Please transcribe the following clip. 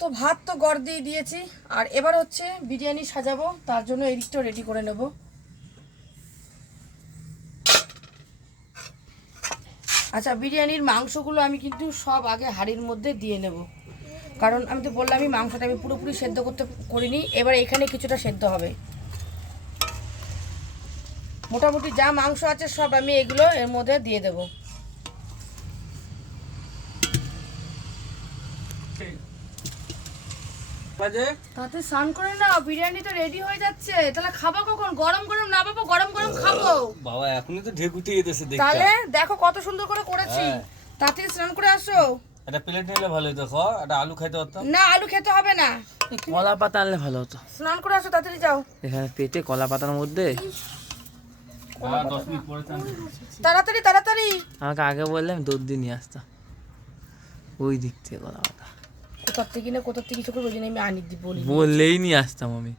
তো ভাত তো গড় দিয়ে দিয়েছি। আর এবার হচ্ছে বিরিয়ানি সাজাবো, তার জন্য এদিকটা রেডি করে নেব। আচ্ছা বিরিয়ানির মাংসগুলো আমি কিন্তু সব আগে হাঁড়ির মধ্যে দিয়ে নেব। কারণ আমি তো বললামই মাংসটা আমি পুরোপুরি সেদ্ধ করতে করিনি, এবার এখানে কিছুটা সেদ্ধ হবে। মোটামুটি যা মাংস আছে সব আমি এগুলো এর মধ্যে দিয়ে দেবো। তাতে স্নান করে না বিরিয়ানি তো রেডি হয়ে যাচ্ছে। তাহলে খাব কখন? গরম গরম না পাবো গরম গরম খাব। বাবা এখনই তো ঢেকুতে যেতেছে দেখতে। তাহলে দেখো কত সুন্দর করে করেছি। হ্যাঁ। তাতে স্নান করে আসো। একটা প্লেট নিলে ভালো হতো খ? একটা আলু খাইতে পারতাম না আলু খেতে হবে না। কলা পাতা আনলে ভালো হতো। স্নান করে আসো তাড়াতাড়ি যাও। এখানে পেটে কলা পাতার মধ্যে আর দশ মিনিট পরে চান। তাড়াতাড়ি তাড়াতাড়ি। আমাকে আগে বললে আমি দুধ দিয়ে নিয়ে আসতাম। ওই দিক থেকে কলা পাতা। কোথার থেকে না, কোথার থেকে কিছু করব ওই জন্য আমি আনি বলি বললেই নিয়ে আসতাম আমি।